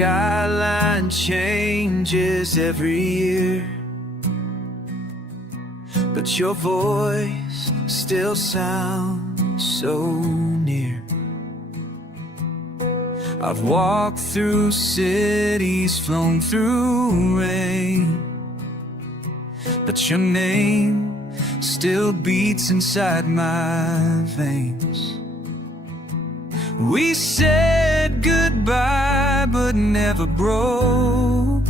skyline changes every year, but your voice still sounds so near. I've walked through cities, flown through rain, but your name still beats inside my veins. We said goodbye but never broke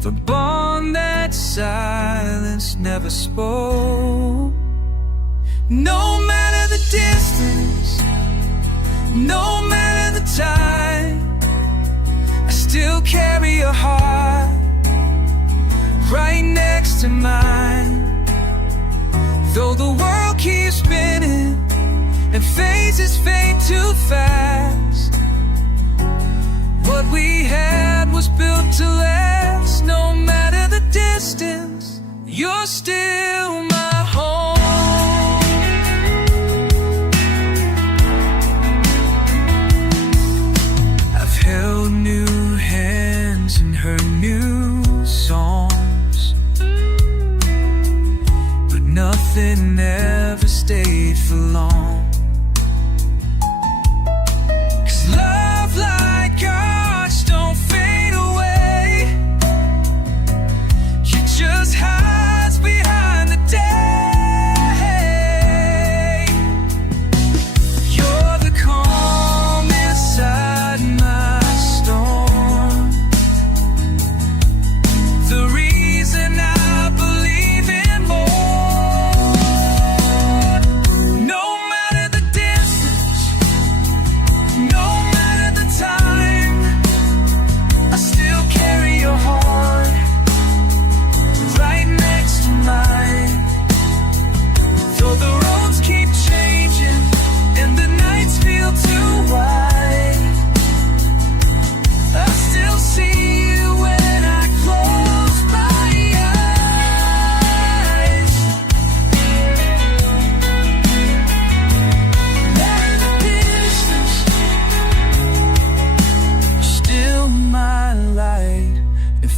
the bond that silence never spoke. No matter the distance, no matter the time, I still carry your heart right next to mine. Though the world keeps spinning and phases fade too fast, what we had was built to last. No matter the distance, you're still my home. I've held new hands and heard new songs, but nothing ever stayed for long.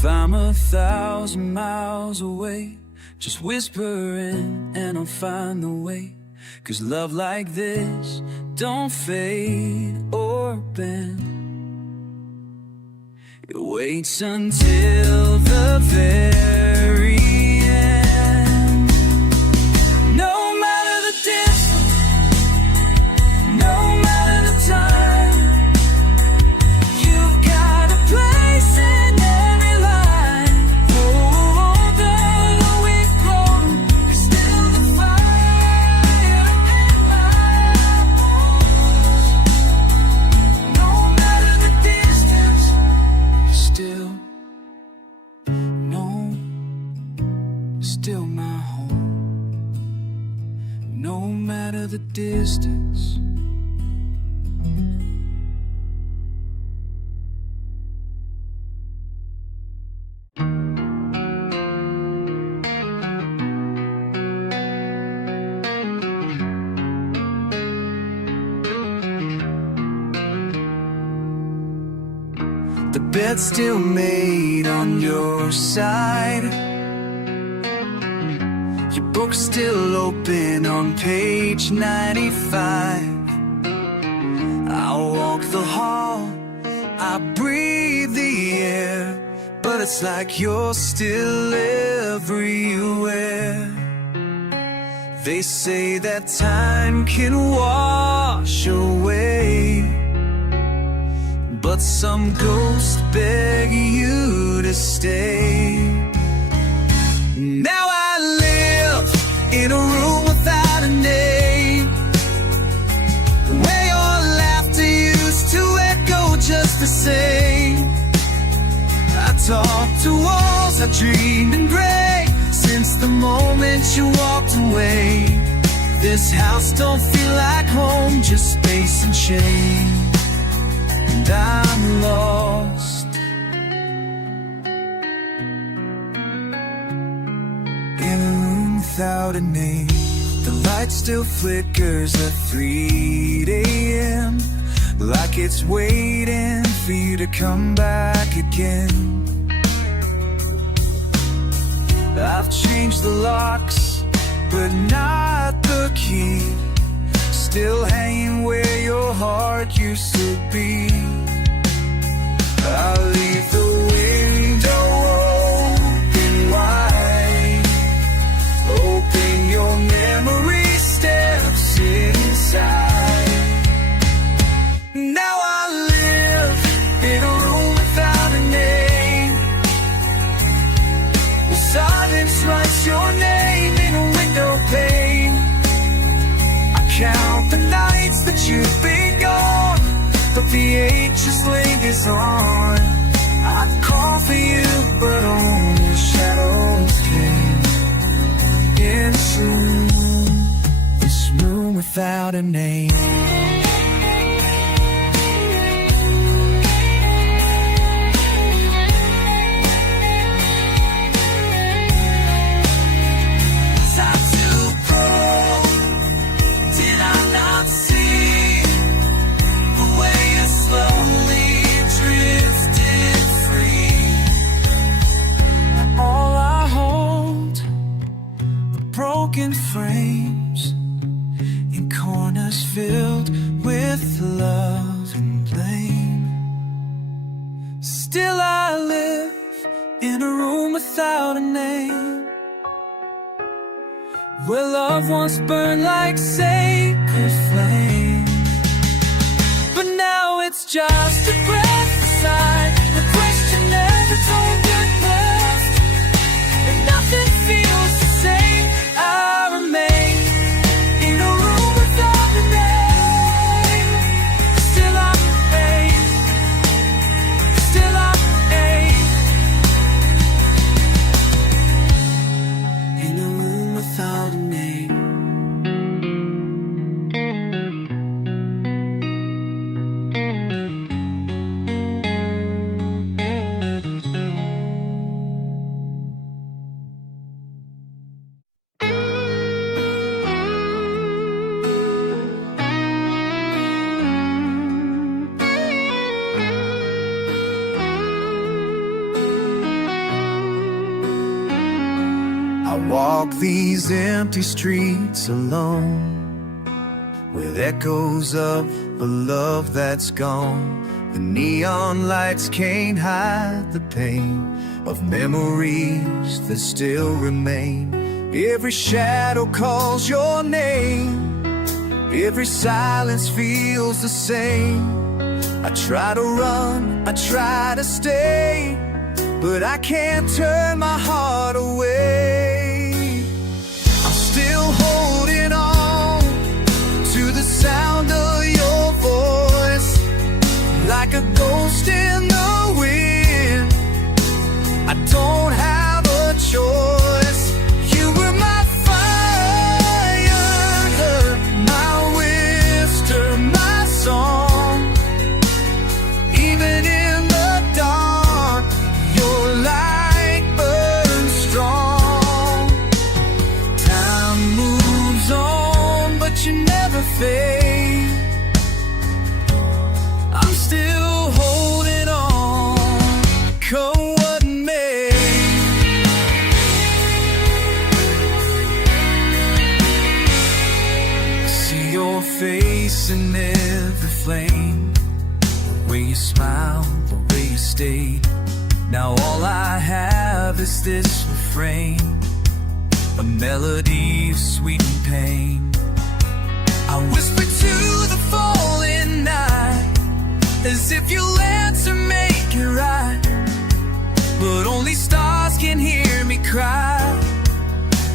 I'm 1,000 miles away, just whispering and I'll find the way. 'Cause love like this don't fade or bend. It waits until the very end. No matter the distance, no matter the time, you've got a place in every line. Although we've grown, there's still the fire in my bones. No matter the distance, still, no, still my home. No matter the distance. The bed's still made on your side. Your book's still open on page 95. I walk the hall, I breathe the air, but it's like you're still everywhere. They say that time can wash away, but some ghosts beg you to stay. Now I live in a room without a name, where your laughter used to echo just the same. I talk to walls, I dreamed in gray, since the moment you walked away. This house don't feel like home, just space and shame. And I'm lost in a room without a name. The light still flickers at 3 a.m., like it's waiting for you to come back again. I've changed the locks, but not the key. Still hanging where your heart used to be. I'll leave the window open wide, hoping your memory steps inside. Now I live in a room without a name. The silence writes your name in a window pane. I count the nights that you've been gone, but the ache just lingers on. I'd call for you, but only shadows came. In this room without a name. Broken frames in corners filled with love and blame. Still I live in a room without a name, where love once burned like sacred flame. But now it's just a breath aside, a question never told good left, and nothing feels the same. I remain in a room without a name. Still I remain. Still I remain in a room without a name. I walk these empty streets alone, with echoes of a love that's gone. The neon lights can't hide the pain of memories that still remain. Every shadow calls your name, every silence feels the same. I try to run, I try to stay, but I can't turn my heart away. I'm still holding on to the sound of your voice, like a ghost in the wind. I don't have a choice. You were my fire, my whisper, my song. Even in the dark, your light burns strong. Time moves on, but you never fade. I'm still holding on, come what may. See your face in every flame, the way you smile, the way you stayed. Now all I have is this refrain, a melody of sweet and pain. I whisper to the falling night, as if you'll answer, make it right. But only stars can hear me cry,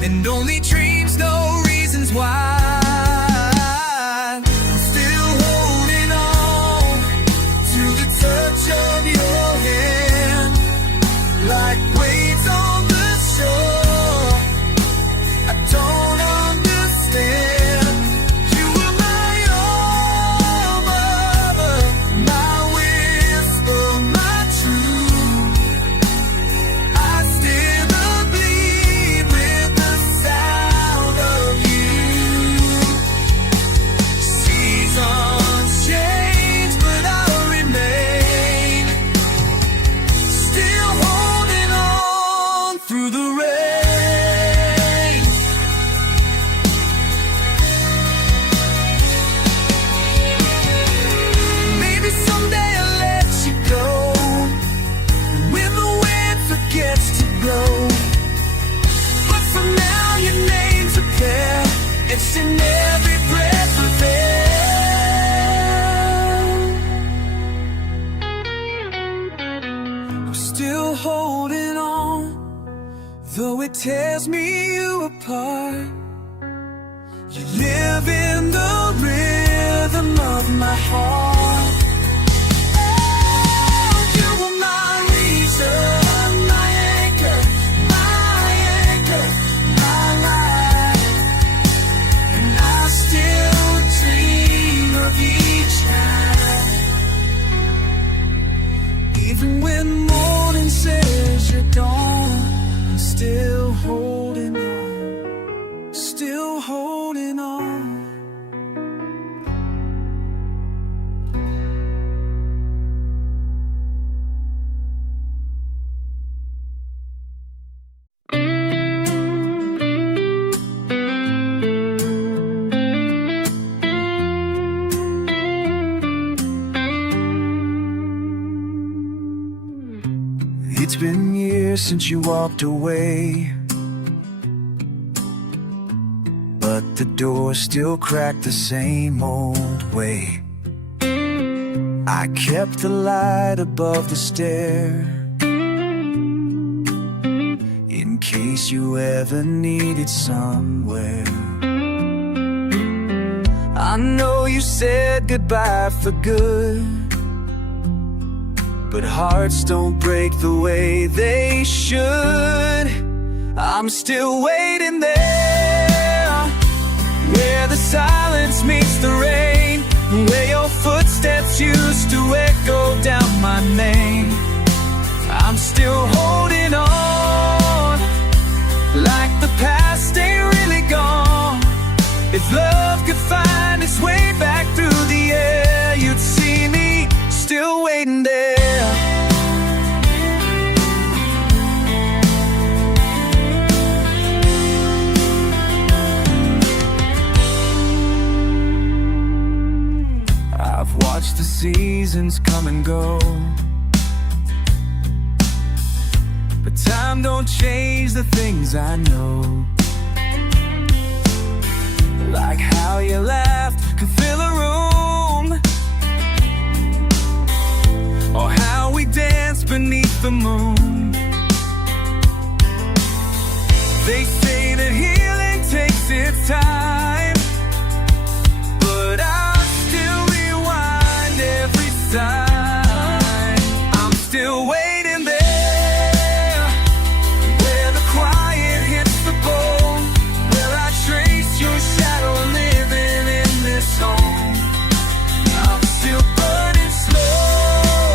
and only dreams know reasons why. I'm still holding on to the touch of your hand, like waves on the shore. I don't understand. You were my all, my whisper, my truth. I still bleed with the sound of you. Seasons change, blow. But for now your name's a pair, it's in every breath of air. I'm still holding on, though it tears me apart. You live in the rhythm of my heart. Oh, you were my reason, my anchor, my life. And I still dream of each night. Even when morning says you're gone, I'm still holding on, still holding on. It's been years since you walked away, but the door still cracked the same old way. I kept the light above the stair, in case you ever needed somewhere. I know you said goodbye for good, but hearts don't break the way they should. I'm still waiting there, where the silence meets the rain, where your footsteps used to echo down my name. I'm still holding on, like the past ain't really gone. If love could find its way back through the air, you'd see me still waiting there. I've watched the seasons come and go, but time don't change the things I know. Like how your laugh could fill a room, or how we dance beneath the moon. They say that healing takes its time, but I'll still rewind every time. I'm still waiting there, where the quiet hits the bone, where I trace your shadow living in this home. I'm still burning slow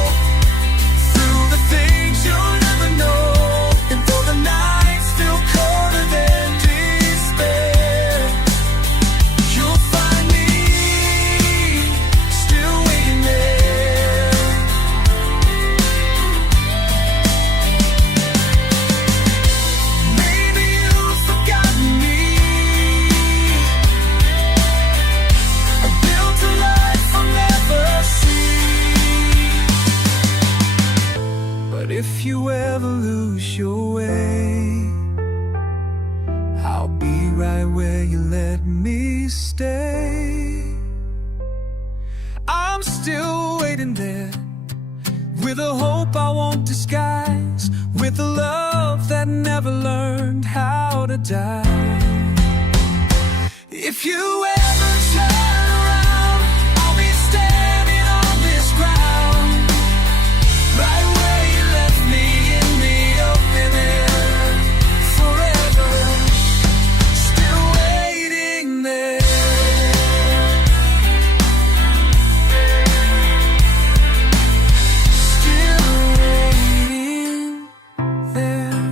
through the things you'll never know, and though the night's still colder than despair, you'll find me still waiting there. Maybe you've forgotten me. I built a life I'll never see. But if you ever lose your way, I'll be right where you let me stay. I'm still waiting there, with a hope I won't disguise, with a love that never learned how to die. If you ever turn around, I'll be standing on this ground, right where you left me, in the open air, forever, still waiting there. Still waiting there.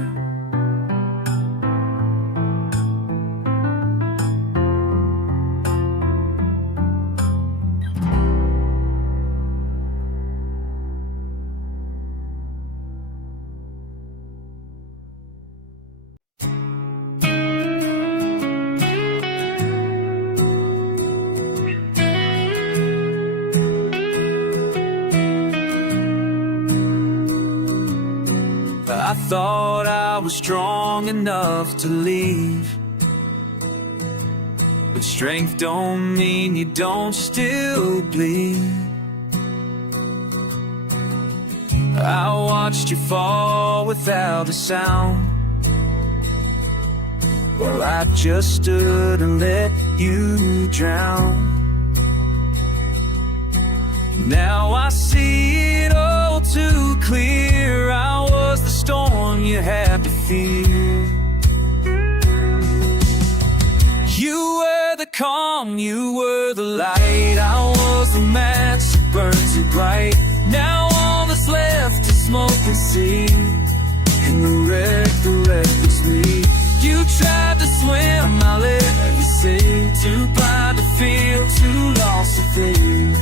I thought I was strong enough to leave, but strength don't mean you don't still bleed. I watched you fall without a sound, well, I just stood and let you drown. Now I see it all too clear. I was the storm you had to fear. You were the calm, you were the light. I was the match that burns it bright. Now all that's left is smoke and sea, and the wreck was me. You tried to swim, I let you sink. Too blind to feel, too lost to think.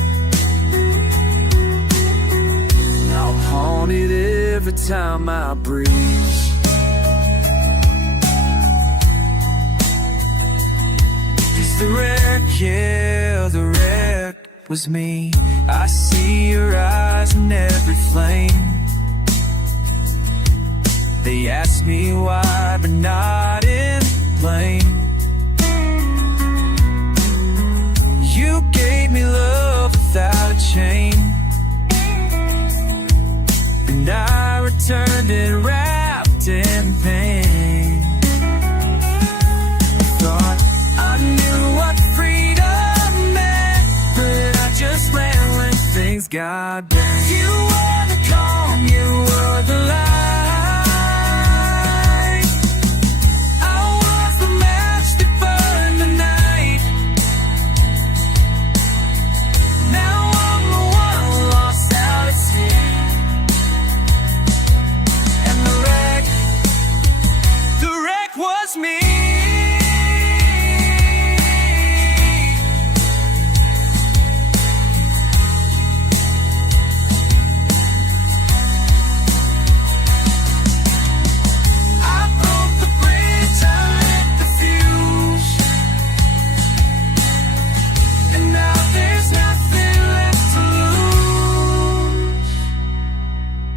I'm haunted every time I breathe. It's the wreck, yeah, the wreck was me. I see your eyes in every flame. They ask me why, but not in blame. You gave me love without a chain, and I returned it wrapped in pain. Thought I knew what freedom meant, but I just ran when things got bad. You were the calm, you were the light.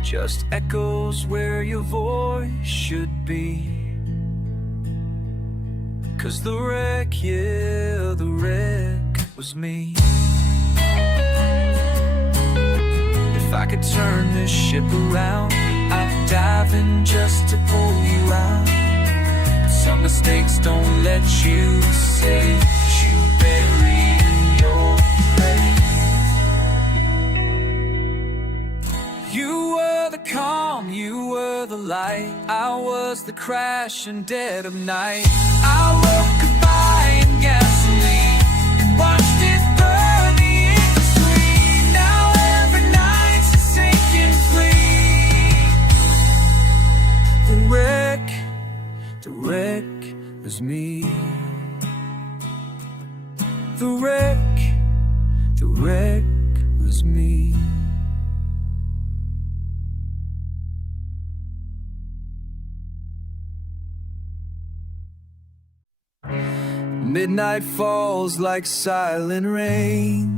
Just echoes where your voice should be. 'Cause the wreck, yeah, the wreck was me. If I could turn this ship around, I'd dive in just to pull you out. But some mistakes don't let you save you buried in your grave. You were the calm, you were the light. I was the crash and dead of night. I wrote goodbye in gasoline and watched it burn the in-between. Now every night's a sinking fleet. The wreck was me. The wreck was me. Midnight falls like silent rain.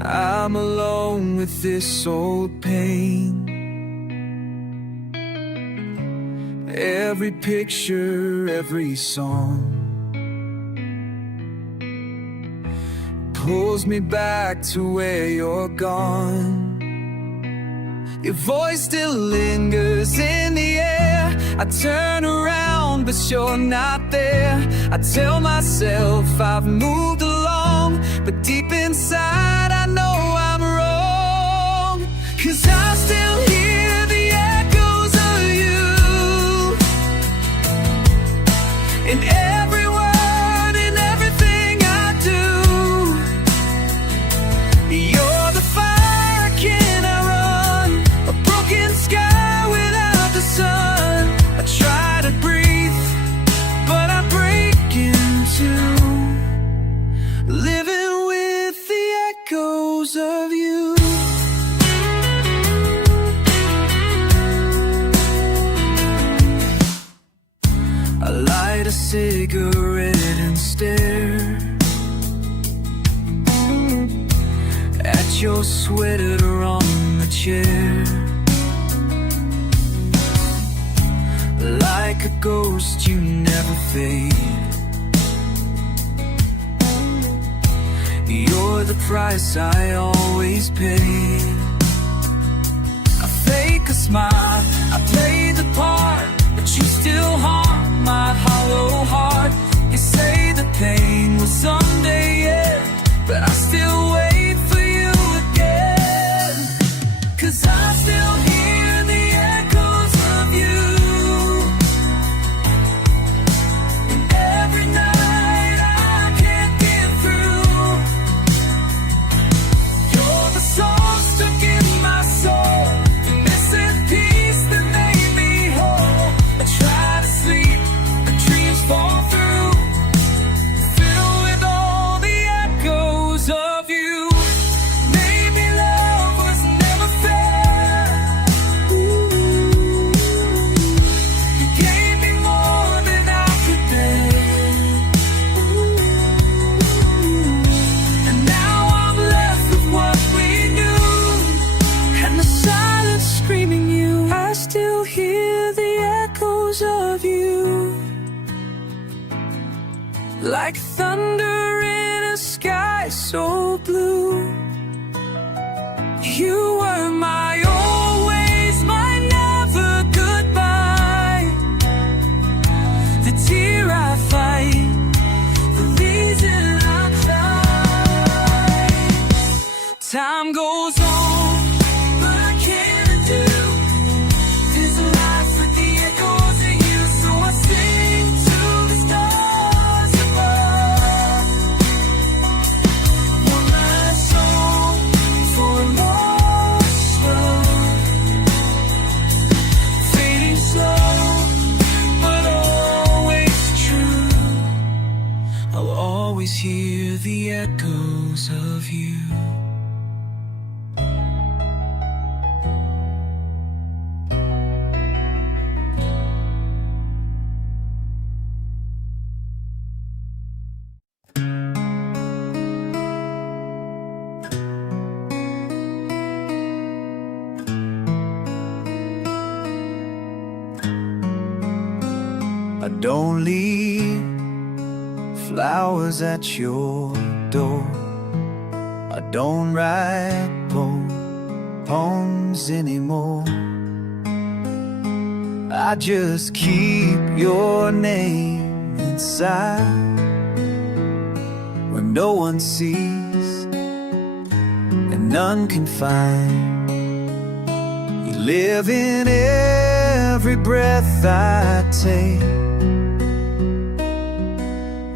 I'm alone with this old pain. Every picture, every song pulls me back to where you're gone. Your voice still lingers in the air. I turn around, but you're not there. I tell myself I've moved along, but deep inside I know I'm wrong. 'Cause I still hear the echoes of you in every word and everything I do. You're the fire I cannot run, a broken sky without the sun. I try to breathe, but I break in two, living with the echoes of you. I light a cigarette and stare at your sweater on the chair. a ghost, you never fade. You're the price I always pay. I fake a smile, I play the part, but you still haunt my hollow heart. You say the pain will someday end, but I still wait for you again. 'Cause I still hear the echoes of you, and every night I can't get through. You're the song stuck in my soul, the missing piece that made me whole. I try to sleep, the dreams fall through, filled with all the echoes of you. Maybe love was never fair. Ooh, you gave me more than I could bear. Ooh, and now I'm left with what we knew, and the silence screaming you. I still hear the echoes of you, like thunder in a sky so blue. You were my always, my never goodbye, the tear I fight, the reason I cry. Time goes on, but I can't undo this life with the echoes of you. So I sing to the stars above, one last song for a lost love, fading slow, but always true. I'll always hear the echoes of you. I don't leave flowers at your door. I don't write poems anymore. I just keep your name inside, where no one sees and none can find. You live in every breath I take,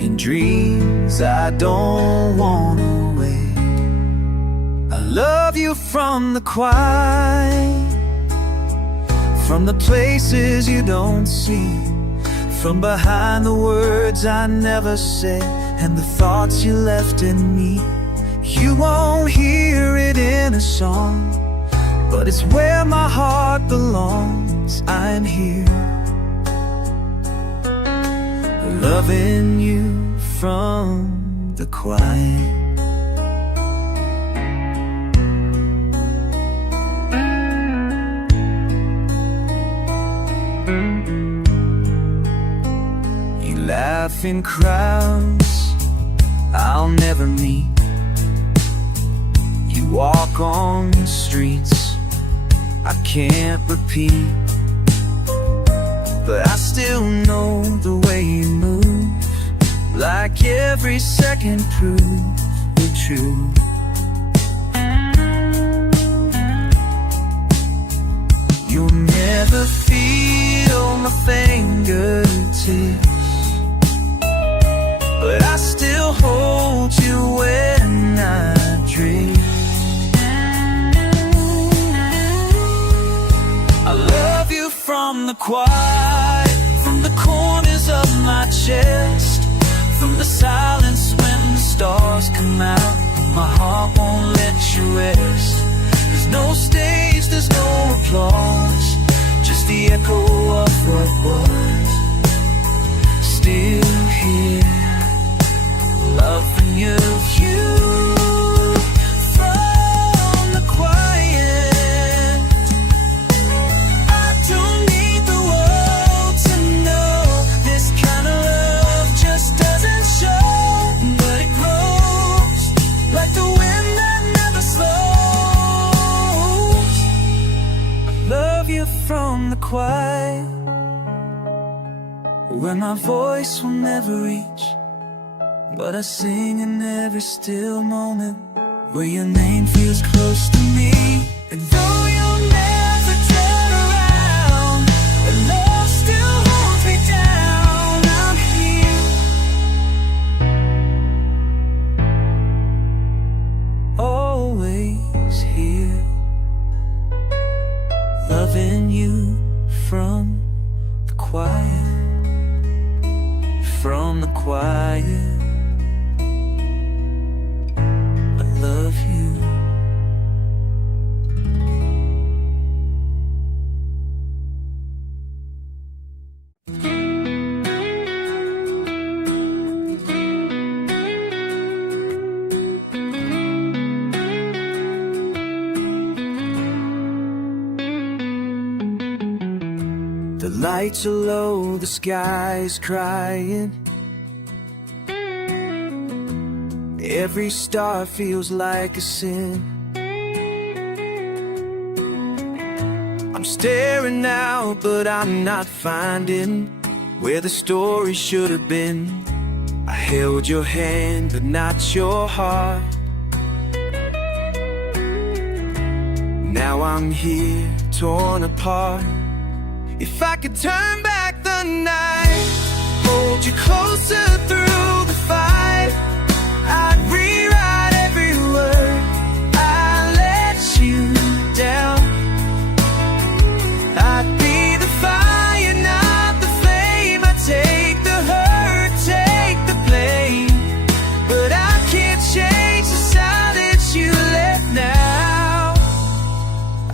in dreams I don't want to wait. I love you from the quiet, from the places you don't see, from behind the words I never said, and the thoughts you left in me. You won't hear it in a song, but it's where my heart belongs. I'm here, loving you from the quiet. You laugh in crowds I'll never meet. You walk on streets I can't repeat, but I still know the way you move, like every second proves you're true. You'll never feel my fingertips, but I still hold you when I dream. I love you from the quiet, from the corners of my chest, from the silence when the stars come out. My heart won't let you rest. There's no stage, there's no applause, just the echo of what was. Still here, loving you from the quiet. I don't need the world to know you from the quiet, where my voice will never reach, but I sing in every still moment, where your name feels close to me. And though you'll never turn around, and love still holds me down, I'm here, always here, loving you from the quiet, from the quiet. I love you. The lights are low, the sky's crying. Every star feels like a sin. I'm staring out, but I'm not finding where the story should have been. I held your hand, but not your heart. Now I'm here, torn apart. If I could turn back the night, hold you closer through the fight, I'd rewrite every word I let you down. I'd be the fire, not the flame. I'd take the hurt, take the blame, but I can't change the silence you left now.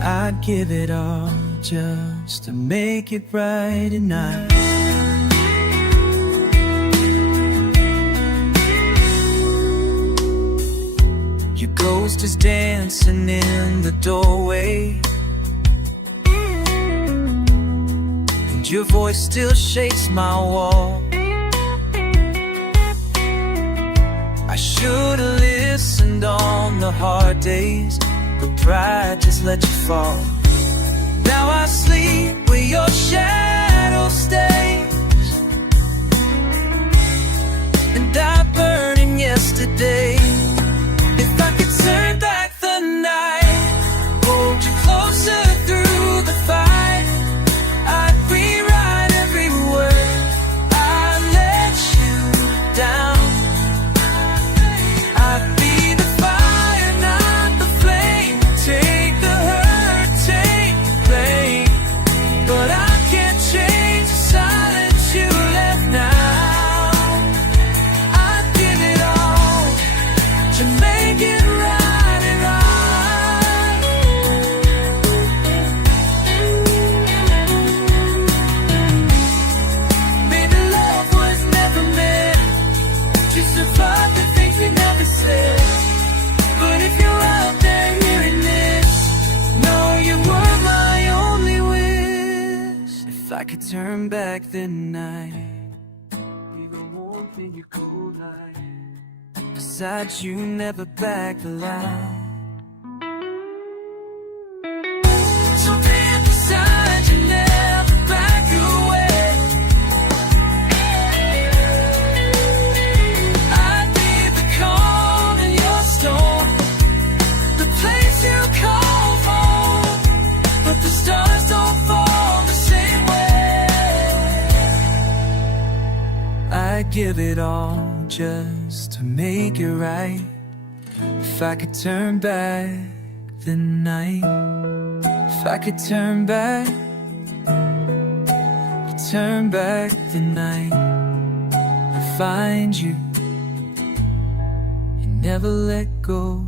I'd give it all just to make it right at night. Your ghost is dancing in the doorway, and your voice still shakes my wall. I should've listened on the hard days, but pride just let you fall. Now I sleep where your shadow stays, and I burn in yesterday. If I could turn back the night, hold you closer through the fight, I'd rewrite every word I let you down. I'd be the fire, not the flame. Take the hurt, take the blame, but I can't change the silence you left now. I'd give it all to make it right and right. Maybe love was never meant to survive the things we never said, but if you're out there hearing this, know you were my only wish. If I could turn back the night, be the warmth in your cold light. Besides, you never back the line. So deep inside, you never back away. I'd be the calm in your storm, the place you call home, but the stars don't fall the same way. I'd give it all just to make it right. If I could turn back the night, if I could turn back the night, and find you and never let go.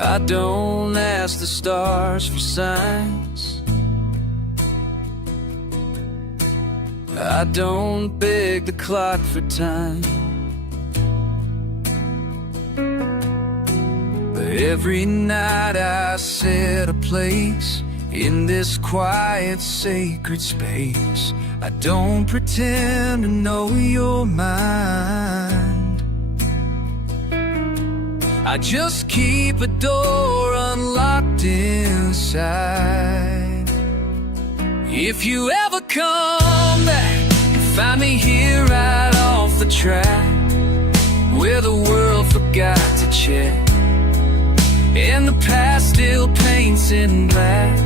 I don't ask the stars for signs, I don't beg the clock for time. Every night I set a place in this quiet, sacred space. I don't pretend to know your mind. I just keep a door unlocked inside. If you ever come back and find me here right off the track, where the world forgot to check and the past still paints in black,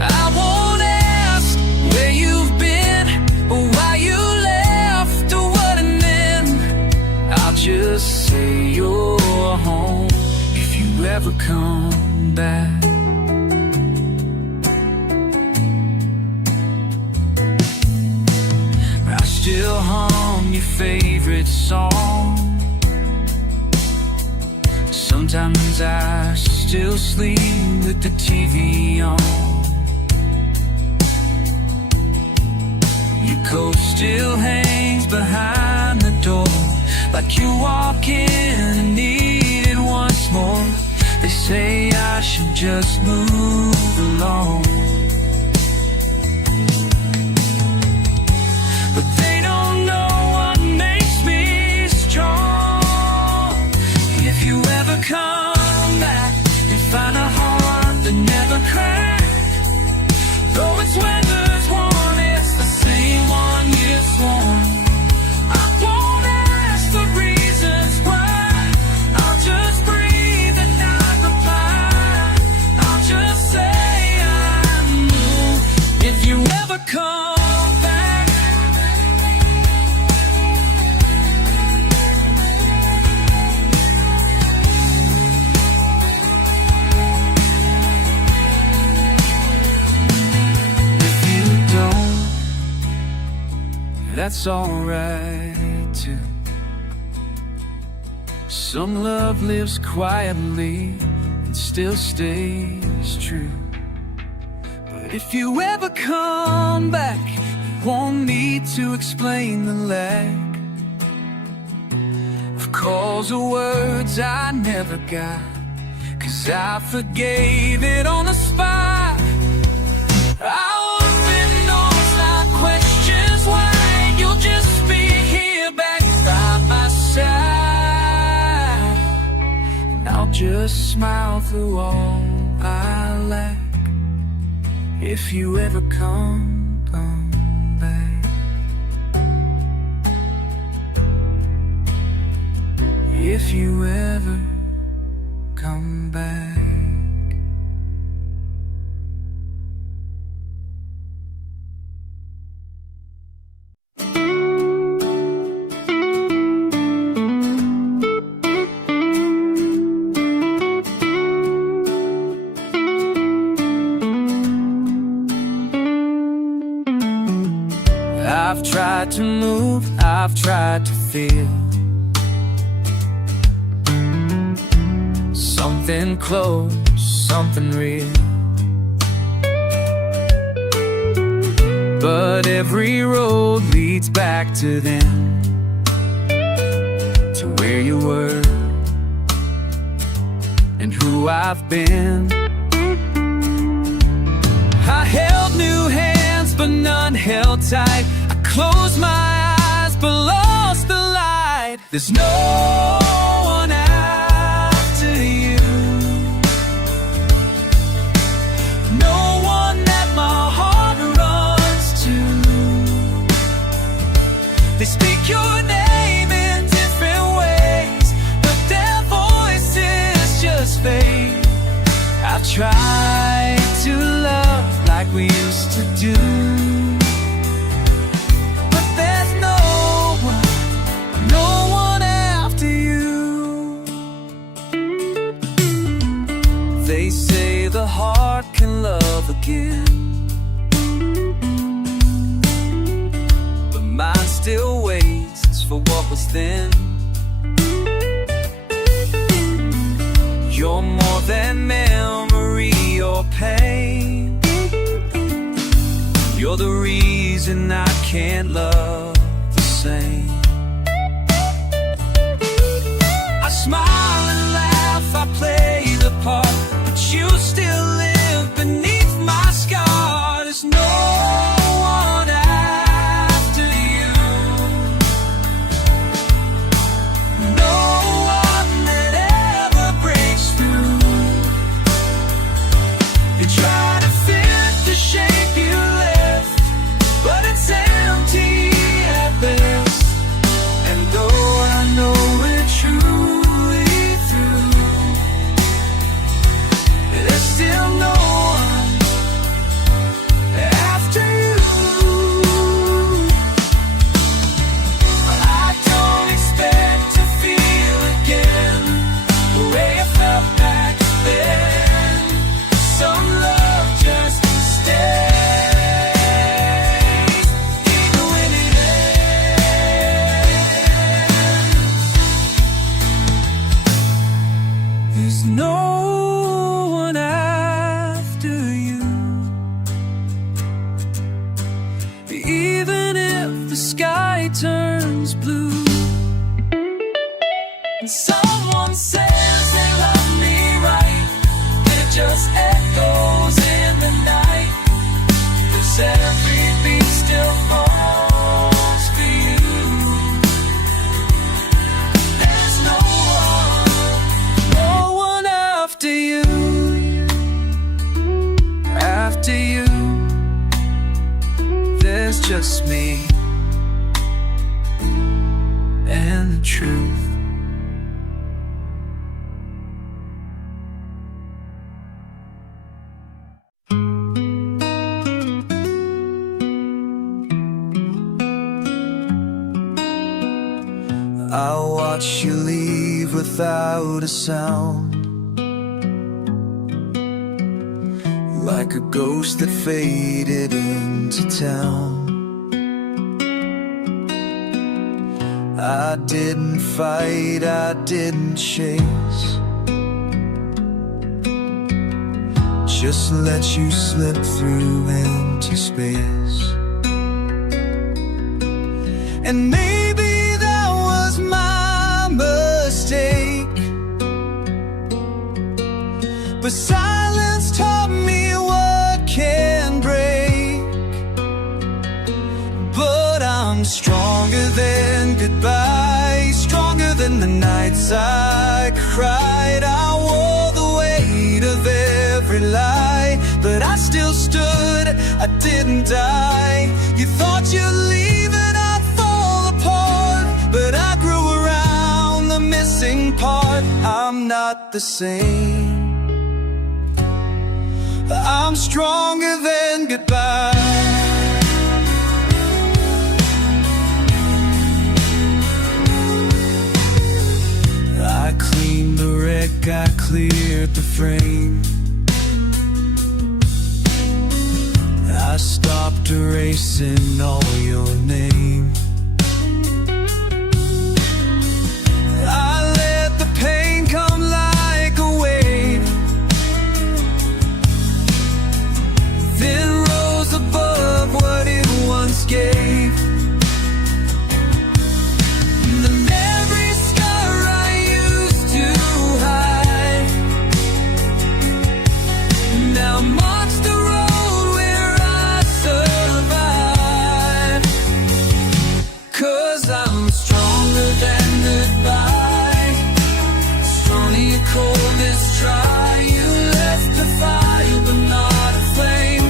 I won't ask where you've been or why you left or what, and then I'll just say you're home if you ever come back. I still hum your favorite song. Sometimes I still sleep with the TV on. Your coat still hangs behind the door, like you walk in and need it once more. They say I should just move along, but they don't know what makes me strong. If you ever come back and find a heart that never cracks, though its weather's worn, it's the same one you sworn. I won't ask the reasons why, I'll just breathe and not reply. I'll just say I knew. If you ever come back, that's alright too. Some love lives quietly and still stays true. But if you ever come back, you won't need to explain the lack of calls or words I never got, 'cause I forgave it on the spot. I'll open doors like questions why. You'll just be here back by my side, and I'll just smile through all I lack. If you ever come back. If you ever come back. I've tried to move, I've tried to feel something close, something real, but every road leads back to them, to where you were and who I've been. I held new hands but none held tight. I closed my eyes but lost the light. There's no one after you, no one that my heart runs to. They speak your name in different ways, but their voices just fade. I've tried to love like we used to do, but there's no one after you. They say the heart can love again, but mine still waits for what was then. You're more than memory or pain. You're the reason I can't love the same. I smile and laugh Someone says they love me right, it just echoes in the night. 'Cause every beat still falls for you. There's no one after you. After you, there's just me and the truth. I watch you leave without a sound, like a ghost that faded into town. I didn't fight, I didn't chase, just let you slip through empty space. And maybe that was my mistake, but silence taught me what can break. But I'm stronger than goodbye, stronger than the nights I cried. I wore the weight of every lie, but I still stood, I didn't die. You thought you'd leave and I'd fall apart, but I grew around the missing part. I'm not the same, I'm stronger than goodbye. I cleaned the wreck, I cleared the frame. I stopped erasing all your name. I let the pain come like a wave, then rose above what it once gave. Then every scar I used to hide now marks the road where I survived. 'Cause I'm stronger than goodbye, stronger your coldest try. You left the fire but not a flame.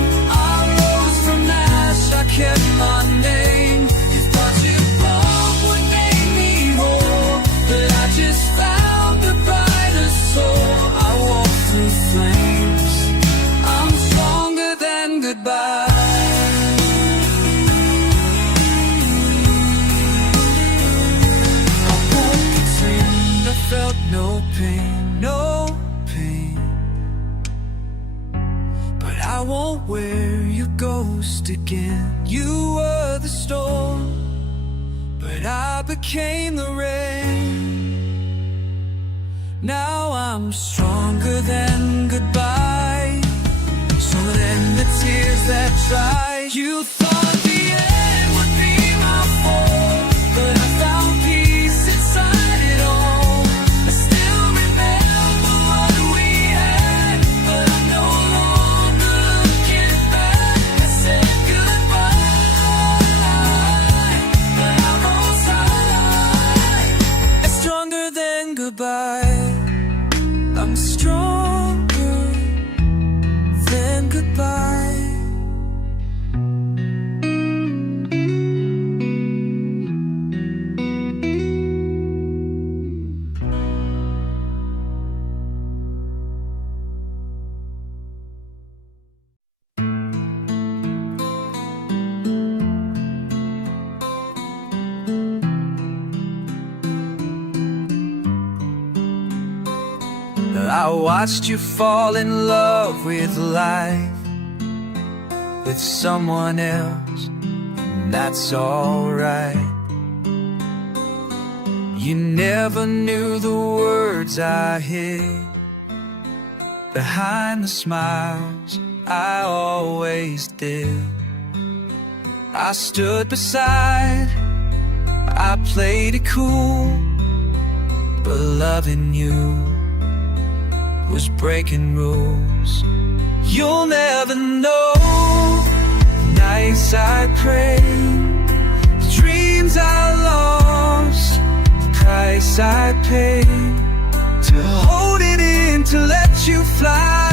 I rose from ash, I kept my name. You thought you broke what made me whole, but I just found the brighter soul. I walk through flames, I'm stronger than goodbye. I won't pretend I felt no pain, no pain, but I won't wear your ghost again. You were the storm, but I became the rain. Now I'm stronger than goodbye, stronger than the tears that dry. You thought the end would be my fall, but I found peace inside it all. I still remember what we had, but I'm no longer looking back. I said goodbye, but I rose high. It's stronger than goodbye, I'm stronger than goodbye. I watched you fall in love with life, with someone else, and that's alright. You never knew the words I hid behind the smiles I always did. I stood beside, I played it cool, but loving you was breaking rules. You'll never know. Nights I pray, dreams I lost, the price I paid to hold it in, to let you fly,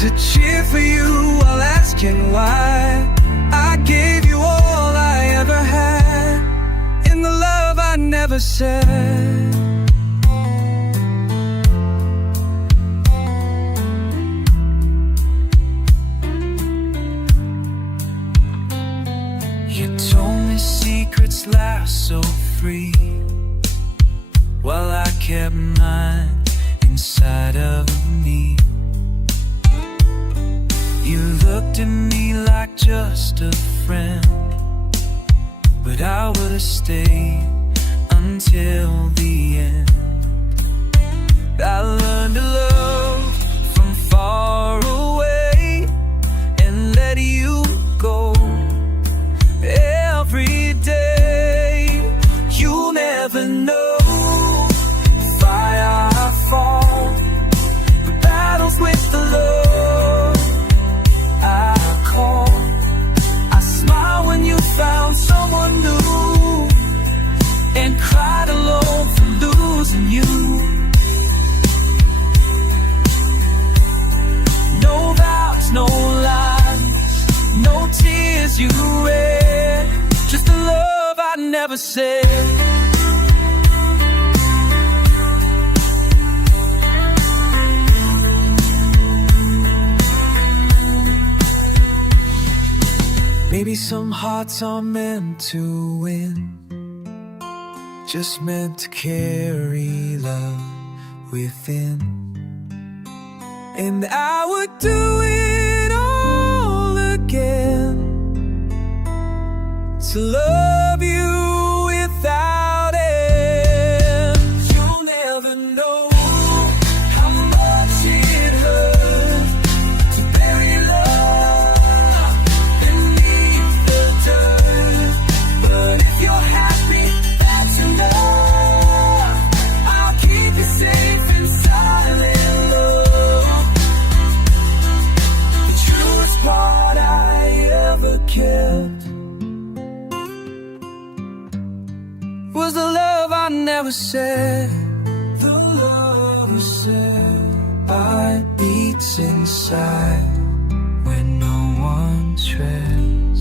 to cheer for you while asking why. I gave you all I ever had in the love I never said. You told me secrets last so free, while I kept mine inside of me. You looked at me like just a friend, but I would have stayed until the end. I learned to love from far away and let you go every day. You'll never know the fire I fall, the battles with the love I call. I smile when you found someone new, and cried alone for losing you. No vows, no lies, no tears you read, just a love I never said. Maybe some hearts are meant to win, just meant to carry love within. And I would do it all again, to love you without end. You'll never know how much it hurts to bury love beneath the dirt. But if you're happy, that's enough. I'll keep you safe in silent love. The truest part I ever kept was the love I never said. The love I said by beats inside when no one treads.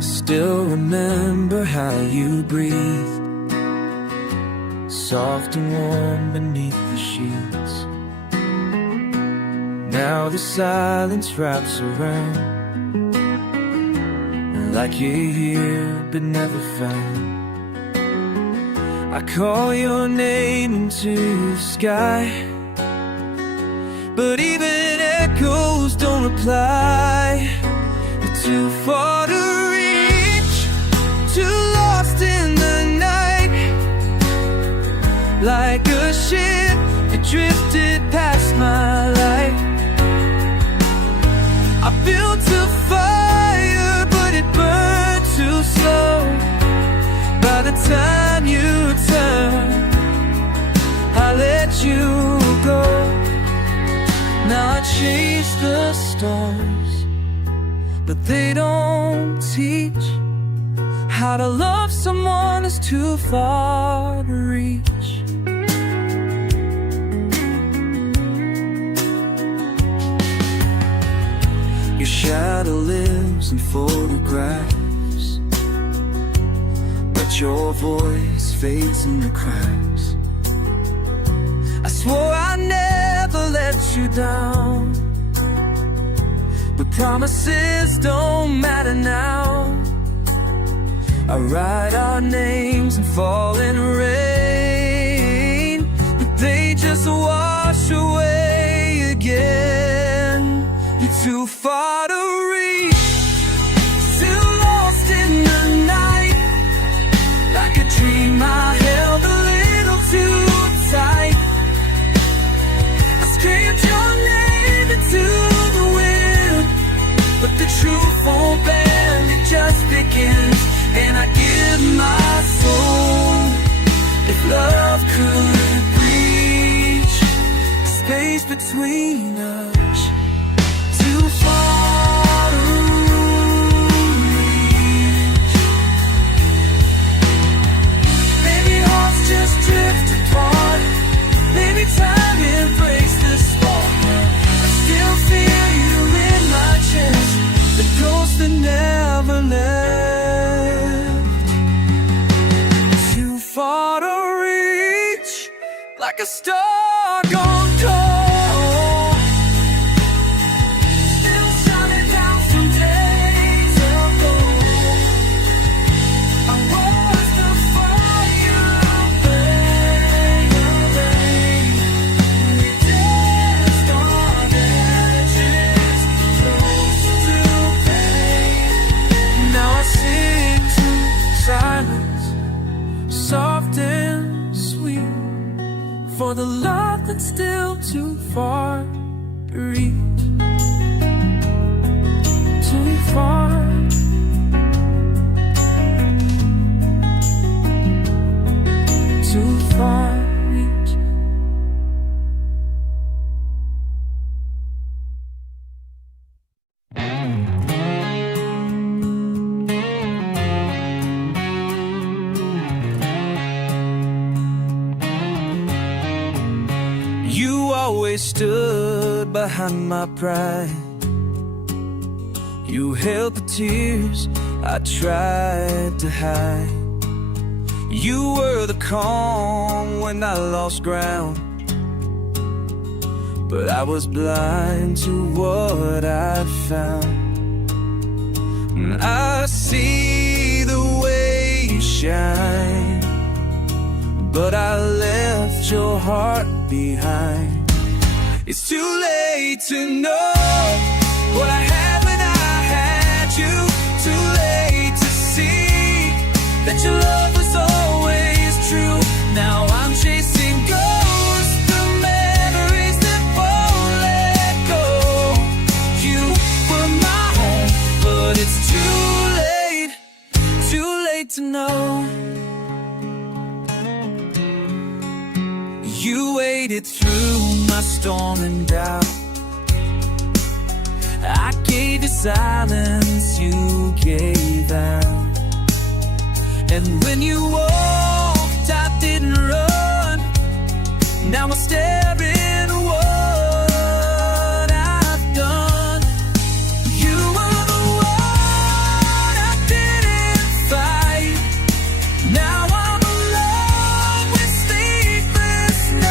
Still remember how you breathed, soft and warm beneath the sheets. Now the silence wraps around, like you're here but never found. I call your name into the sky, but even echoes don't reply. You're too far to reach, too lost in the night. Like a ship, it drifted past my light. I built a fire, but it burned too slow. By the time you turned, I let you go. Now I chase the stars, but they don't teach how to love someone is too far to reach. Your shadow lives in photographs, but your voice fades in the cracks. I swore I'd never let you down, but promises don't matter now. I write our names in falling rain. phone. If love could reach space between us, too far to reach. Maybe hearts just drift apart. Maybe time embraced the spark. I still feel you in my chest, the ghost that never left. Too far to reach, like a star gone cold, still shining down from days ago. I was the fire away. We danced on edges, close to pain. Now I sing to silence, soft and sweet, for the love that's still too far to reach. Too far. Too far to reach. You always stood behind my pride. You held the tears I tried to hide. You were the calm when I lost ground, but I was blind to what I'd found. And I see the way you shine, but I left your heart behind. It's too late to know what I had when I had you. Too late to see that your love was always true. Now I'm chasing ghosts, the memories that won't let go. You were my home, but it's too late to know. You waded through my storm and doubt. I gave you silence, you gave out. And when you walked, I didn't run. Now I'm staring at what I've done. You were the one I didn't fight. Now I'm alone with sleepless nights.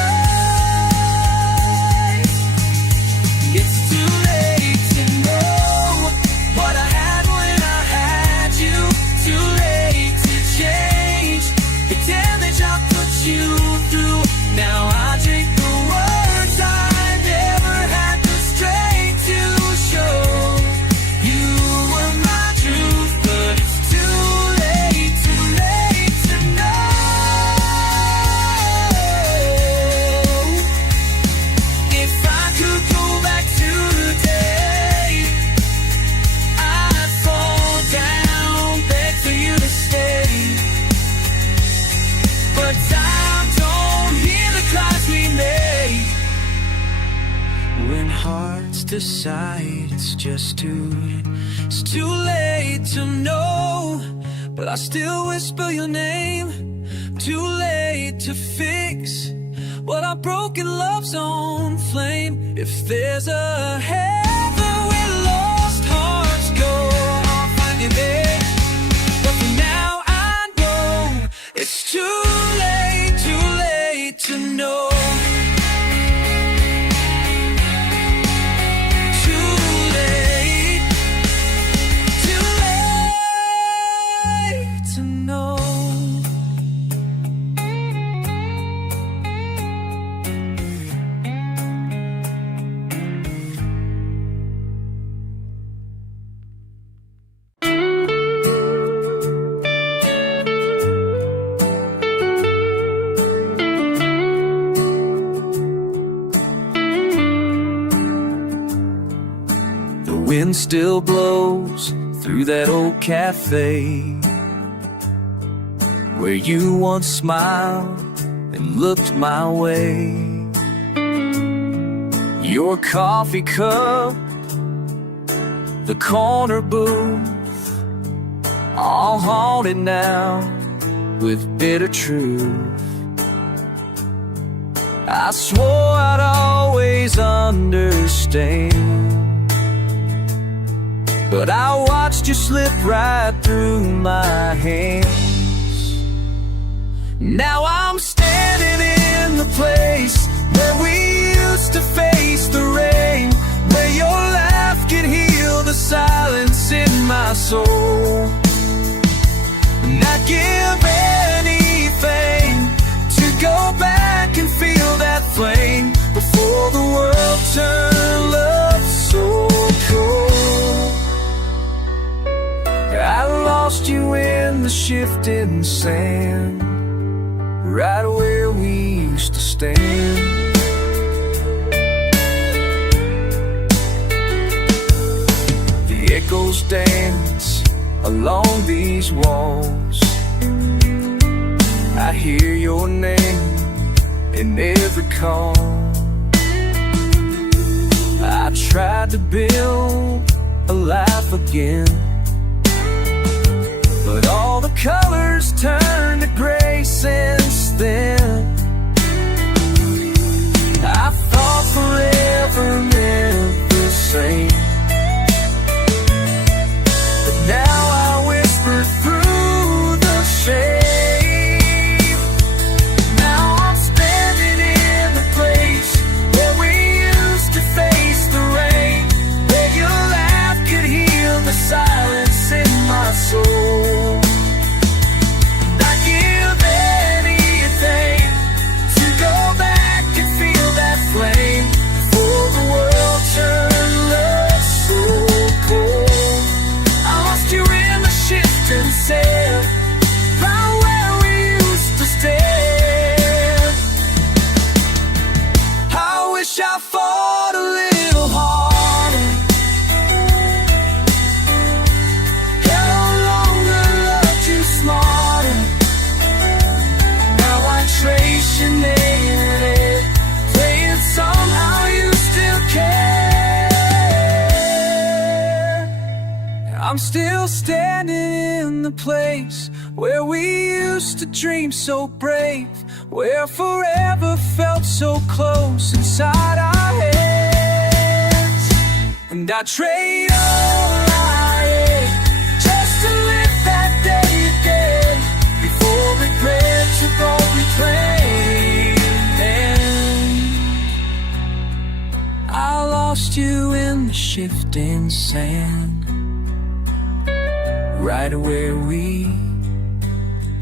It's too late to know what I had when I had you. Too late to change the damage I put you through. Now I take the words I never had the strength to show. You were my truth, but it's too late to know. If I could go back to the day, I'd fall down, beg for you to stay. But time don't hear the cries we made. When hearts decide it's too late to know. But I still whisper your name. Too late to fix what our broken love's on flame. If there's a heaven where lost hearts go, I'll find you there. But for now I know it's too late to know. Too late to know. Wind still blows through that old cafe. where you once smiled and looked my way. Your coffee cup, the corner booth, all haunted now with bitter truth. I swore I'd always understand, but I watched you slip right through my hands. Now I'm standing in the place where we used to face the rain, where your laugh could heal the silence in my soul. And I'd give anything to go back and feel that flame before the world turned love so cold. I lost you in the shifting sand, right where we used to stand. The echoes dance along these walls. I hear your name in every call. I tried to build a life again, but all the colors turned to gray since then. I thought forever meant the same, but now I whisper through the shade. Silence in my soul. I'd give anything to go back and feel that flame before the world turned love so cold. I lost you in the shifting sand, right where we used to stand. I wish I fought a little harder, playing somehow you still care. I'm still standing in the place where we used to dream so brave, where forever felt so close inside our heads. And I trade all I had just to live that day again, before regret took only claim. I lost you in the shifting sand, right where we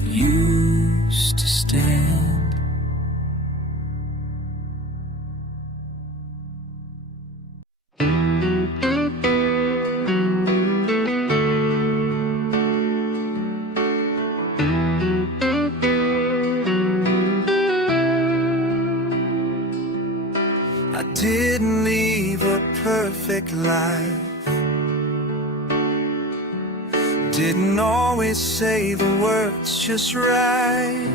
used to stand. I didn't live a perfect life, didn't always say the words just right,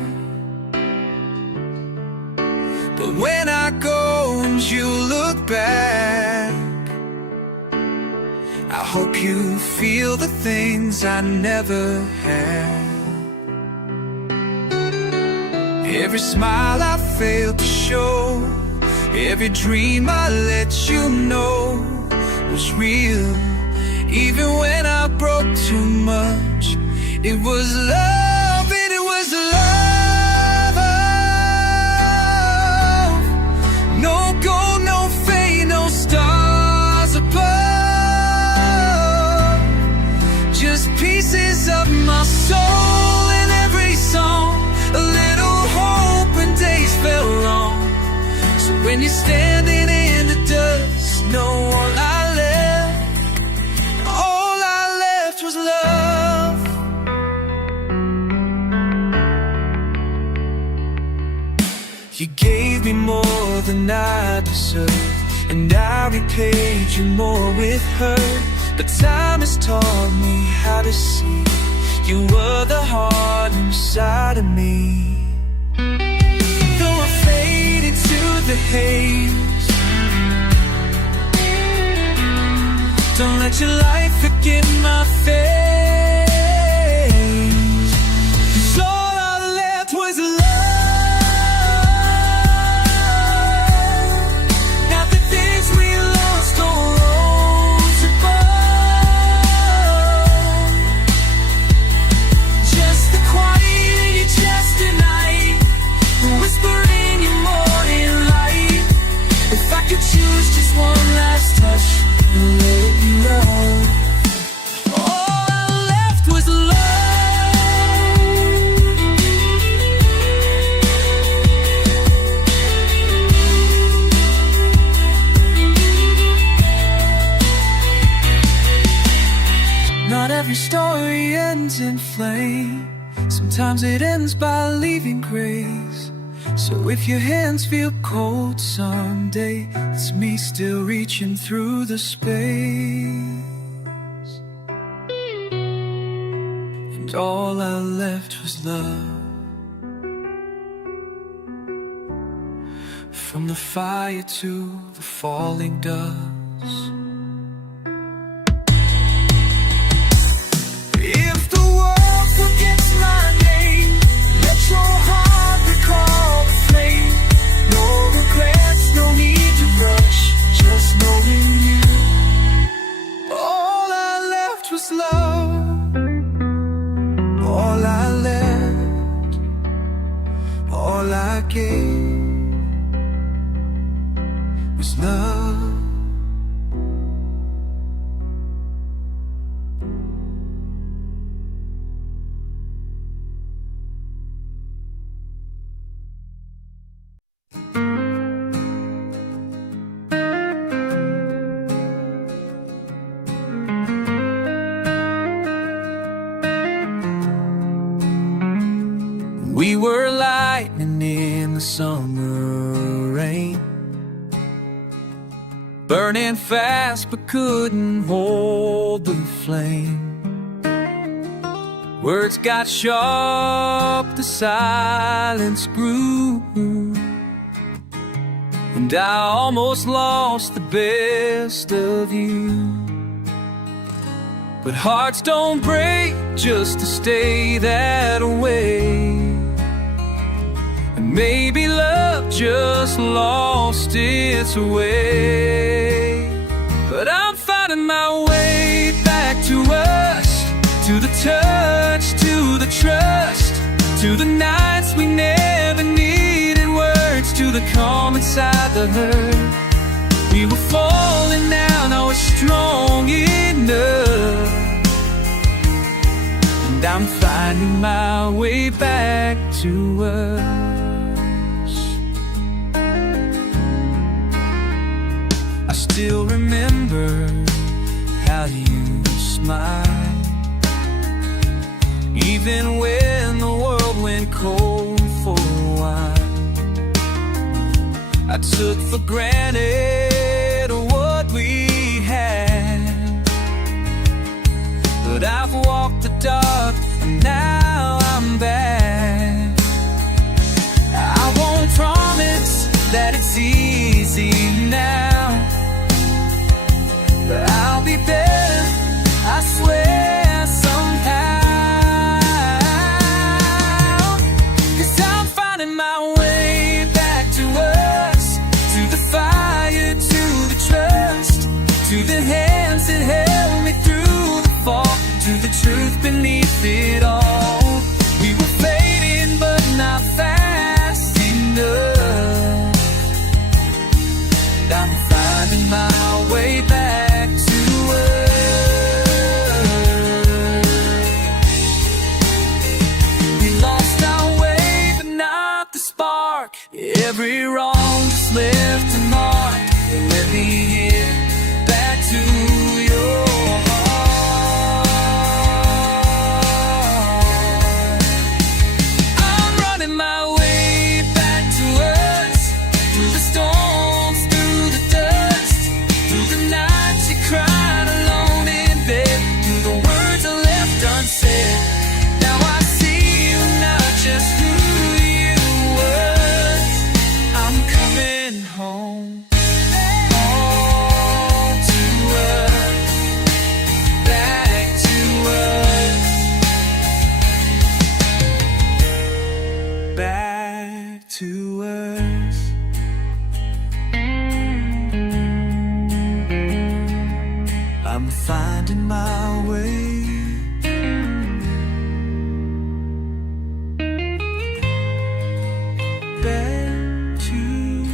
but when I go and you look back, I hope you feel the things I never had. Every smile I failed to show, every dream I let you know was real. Even when I broke too much, it was love, and it was love. No gold, no fame, no stars above, just pieces of my soul in every song. A little hope when days felt wrong. So when you're standing in the dust, no one was love. You gave me more than I deserved, and I repaid you more with her. But time has taught me how to see You were the heart inside of me. Though I fade into the haze, don't let your light forget my face. 'Cause all I left was love. Now the things we lost don't rise above. Just the quiet in your chest tonight, the whisper in your morning light. If I could choose just one last touch, love. All I left was love. Not every story ends in flame. Sometimes it ends by leaving grace. So if your hands feel cold someday, it's me still reaching through the space. And all I left was love. From the fire to the falling dust. If the world forgets my name, let your heart recall the flame. No regrets, no need to rush, just knowing you. All I left was love. All I left, all I gave was love. We were lightning in the summer rain, burning fast but couldn't hold the flame. Words got sharp, the silence grew, and I almost lost the best of you. But hearts don't break just to stay that way. Maybe love just lost its way. But I'm finding my way back to us, to the touch, to the trust, to the nights we never needed words, to the calm inside the hurt. We were falling now, now we're strong enough. And I'm finding my way back to us. I still remember how you smiled, even when the world went cold for a while. I took for granted what we had, but I've walked the dark and now I'm back. I won't promise that it's easy now, but I'll be better, I swear, somehow. 'Cause I'm finding my way back to us, to the fire, to the trust, to the hands that held me through the fall, to the truth beneath it all. We were fading but not fast enough, and I'm finding my way back to us. We lost our way but not the spark. Every wrong just left a mark. Let me get back to your heart. I'm running my way back to us, through the storms, through the dust, through the nights you cried alone in bed, through the words I left unsaid. to words. I'm finding my way back to you.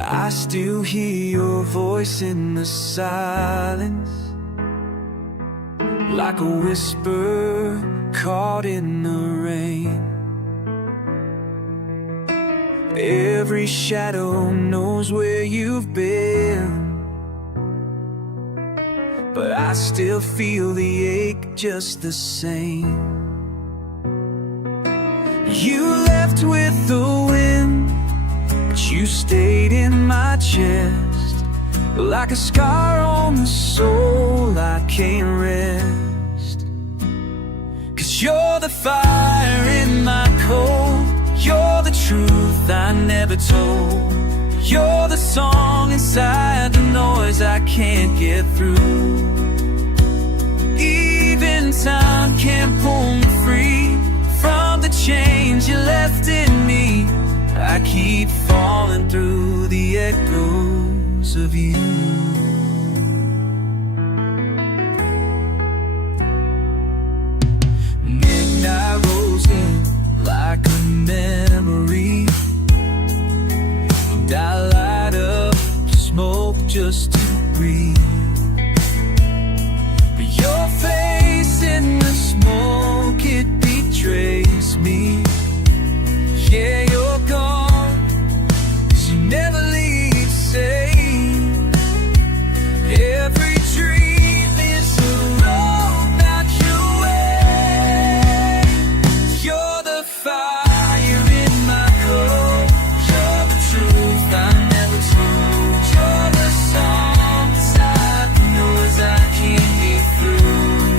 I still hear your voice in the silence, like a whisper caught in the rain. Every shadow knows where you've been, but I still feel the ache just the same. You left with the wind, but you stayed in my chest, like a scar on the soul I can't rest. 'Cause you're the fire in my cold, you're the truth I never told, you're the song inside the noise I can't get through. Even time can't pull me free from the chains you left in me. I keep falling through the echoes of you. Midnight rolls in like a memory, and I light up smoke just to breathe. But your face in the smoke, it betrays me. Yeah, you're gone, 'cause you never leave safe. Every dream is a road not your way. You're the fire in my cold, you're the truth I never told, you're the song inside the noise I can't get through.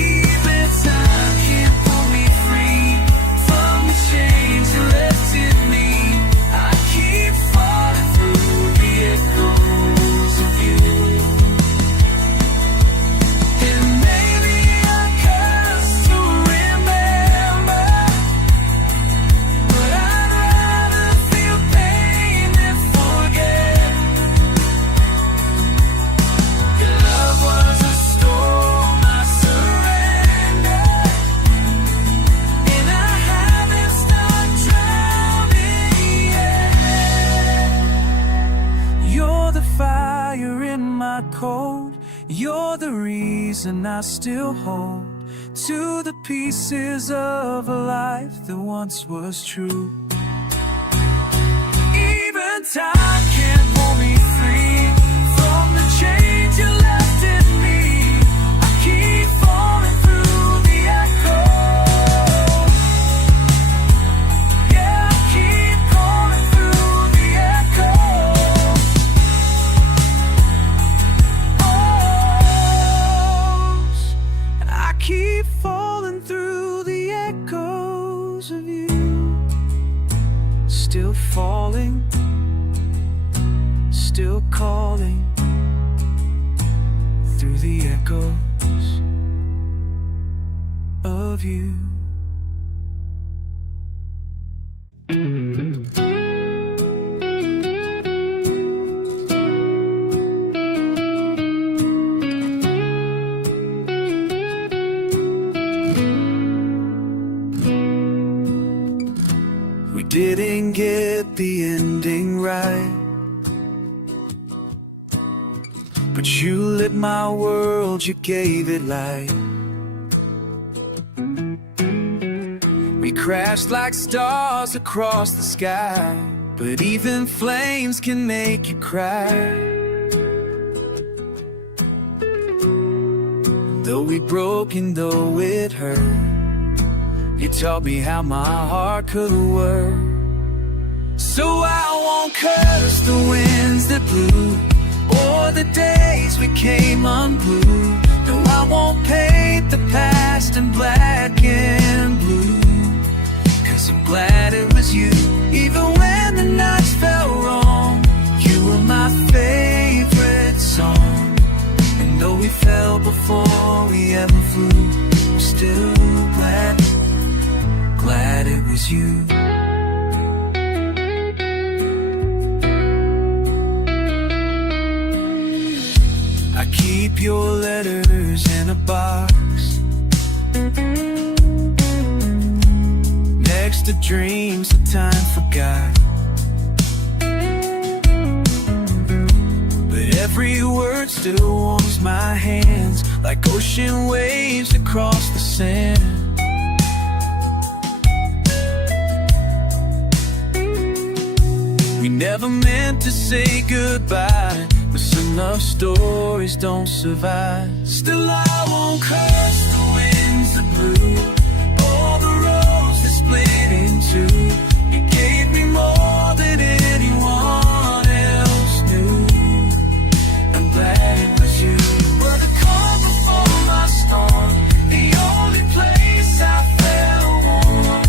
Even time can't pull me free from the chains you left in me. I keep falling through the echoes of you. And maybe I'm cursed to remember, but I'd rather feel pain than forget. Your love was a storm I surrendered, and I haven't stopped drowning yet. You're the fire in my cold, you're the reason I still hold to the pieces of a life that once was true. Even time can't pull me free from the chains you left in me. I keep falling through the echoes. Yeah, I keep falling through the echoes. I keep falling through the echoes of you. Still falling, still calling through the echoes of you. We didn't get the ending right, but you lit my world, you gave it light. We crashed like stars across the sky, but even flames can make you cry. Though we broke and though it hurt, you taught me how my heart could work. So I won't curse the winds that blew, or the days we came unglued. No, I won't never flew. I'm still glad it was you. I keep your letters in a box next to dreams that time forgot. But every word still warms my hands like ocean waves across the sand. We never meant to say goodbye, but some love stories don't survive. Still I won't curse the winds that blew, all the roads that split in two. You gave me more than anyone else knew. I'm glad it was you. Were the calm before my storm, the only place I felt warm.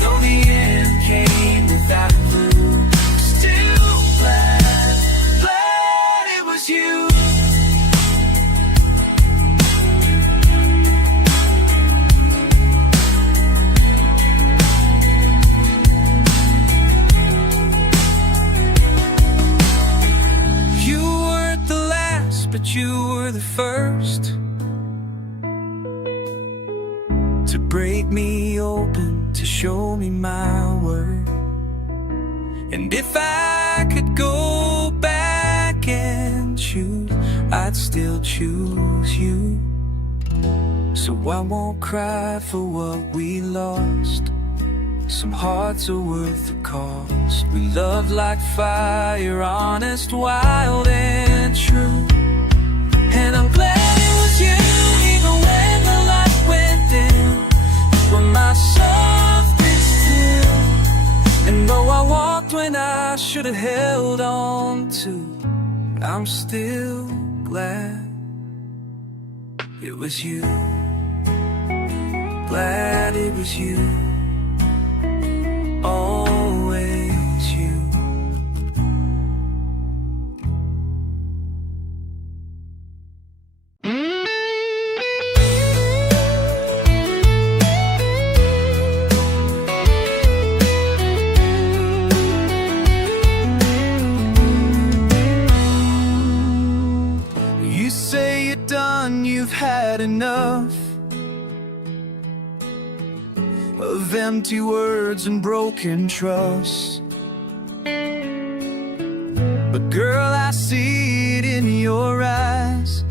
Though the end came without a clue, still glad it was you. But you were the first to break me open, to show me my worth. And if I could go back and choose, I'd still choose you. So I won't cry for what we lost. Some hearts are worth the cost. We loved like fire, honest, wild and true. And I'm glad it was you, even when the light went dim. You were my something still. And though I walked when I should have held on to, I'm still glad it was you. Glad it was you. Always you. You say you're done, you've had enough of empty words and broken trust. But girl, I see it in your eyes.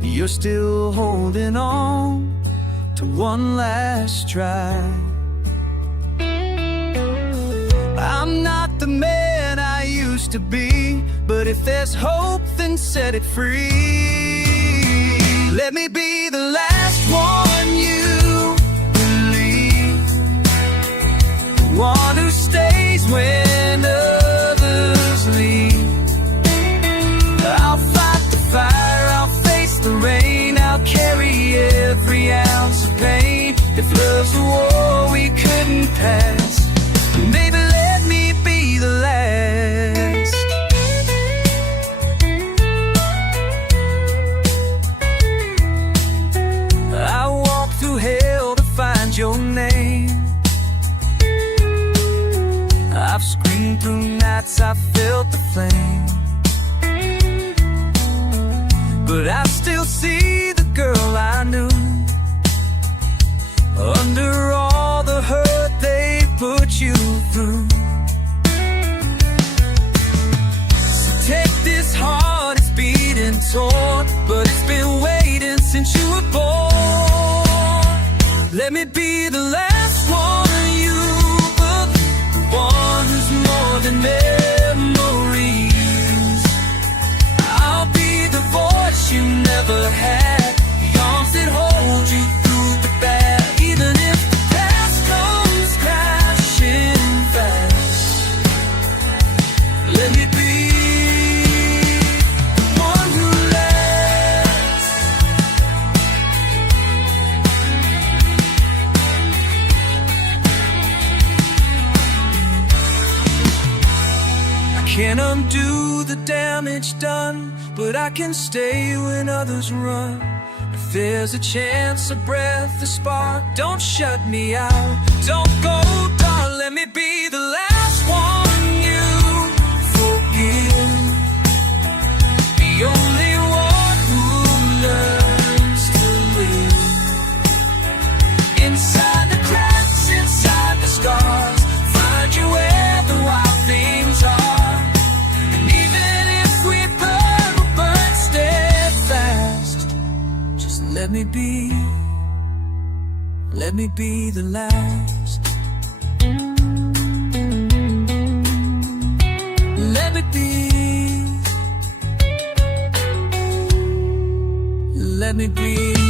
You're still holding on to one last try. I'm not the man I used to be, but if there's hope, then set it free. Let me be the last one you believe, one who stays when others leave. I'll fight the fire, I'll face the rain, I'll carry every ounce of pain. If love's a war we couldn't pass, maybe let me be the last. I walked through hell to find your name. I've screamed through nights, I've felt the flame. But I still see the girl I knew under all the hurt they put you through. So take this heart, it's beating torn, but it's been waiting since you were born. Let me be the last one you book, the one who's more than memories. I'll be the voice you never had, the arms that hold you through the bad. Even if the past comes crashing fast, let me be the one who lasts. I can't undo the damage done, but I can stay when others run. If there's a chance, a breath, a spark, don't shut me out. Don't go, darling, let me be the last one you forgive. The only one who learns to live. Inside the cracks, inside the scars, find you where the wild things are. And even if we burn, we'll burn steadfast. Just let me be the last. Let me be